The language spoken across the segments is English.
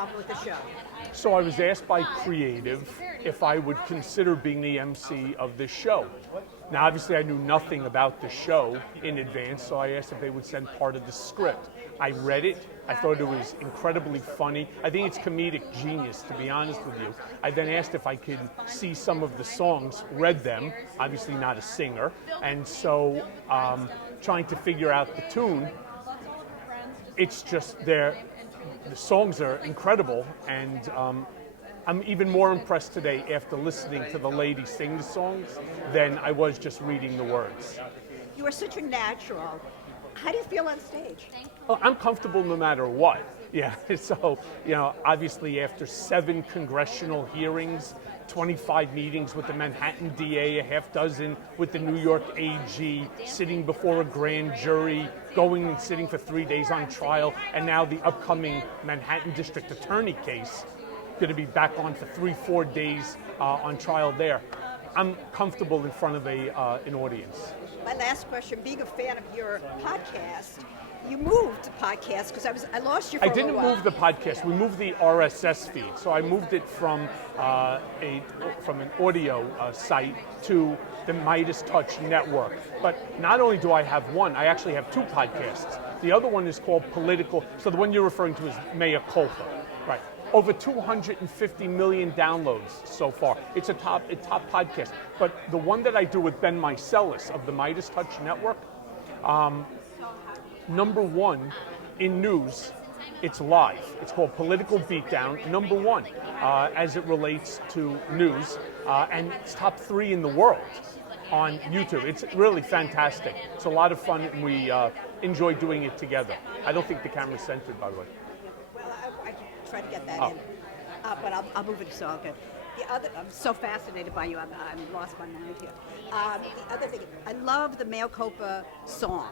involvement with the show? So I was asked by Creative if I would consider being the MC of this show. Now, obviously, I knew nothing about the show in advance, so I asked if they would send part of the script. I read it. I thought it was incredibly funny. I think it's comedic genius, to be honest with you. I then asked if I could see some of the songs, read them, obviously not a singer, and so trying to figure out the tune. It's just the songs are incredible, and I'm even more impressed today after listening to the lady sing the songs than I was just reading the words. You are such a natural. How do you feel on stage? Well, I'm comfortable no matter what. Yeah, so, obviously after 7 congressional hearings, 25 meetings with the Manhattan DA, a half dozen with the New York AG, sitting before a grand jury, going and sitting for 3 days on trial, and now the upcoming Manhattan District Attorney case, going to be back on for 3-4 days on trial there. I'm comfortable in front of an audience. My last question, being a fan of your podcast, you moved the podcast because I lost you for a I didn't while. move the podcast. We moved the RSS feed. So I moved it from an audio site to the Midas Touch Network. But not only do I have one, I actually have 2 podcasts. The other one is called Political. So the one you're referring to is Mea Culpa, right? Over 250 million downloads so far. It's a top podcast. But the one that I do with Ben Meiselas of the Midas Touch Network, number 1 in news, it's live. It's called Political Beatdown, number 1 as it relates to news, and it's top 3 in the world on YouTube. It's really fantastic. It's a lot of fun, and we enjoy doing it together. I don't think the camera's centered, by the way. Well, I can try to get that in, but I'll move it so I'll get. I'm so fascinated by you. I'm lost my mind here. The other thing, I love the Mea Culpa song.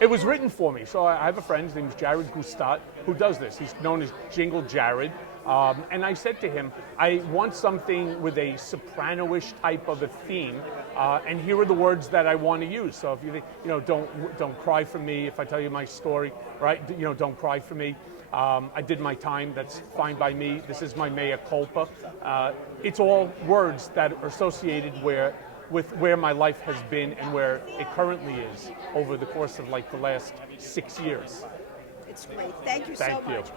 It was written for me. So I have a friend, his name is Jared Gustat, who does this. He's known as Jingle Jared. And I said to him, I want something with a soprano-ish type of a theme, and here are the words that I want to use. So if you don't cry for me if I tell you my story, right? Don't cry for me. I did my time, that's fine by me. This is my mea culpa. It's all words that are associated with where my life has been and where it currently is over the course of like the last 6 years. It's great. Thank you so much.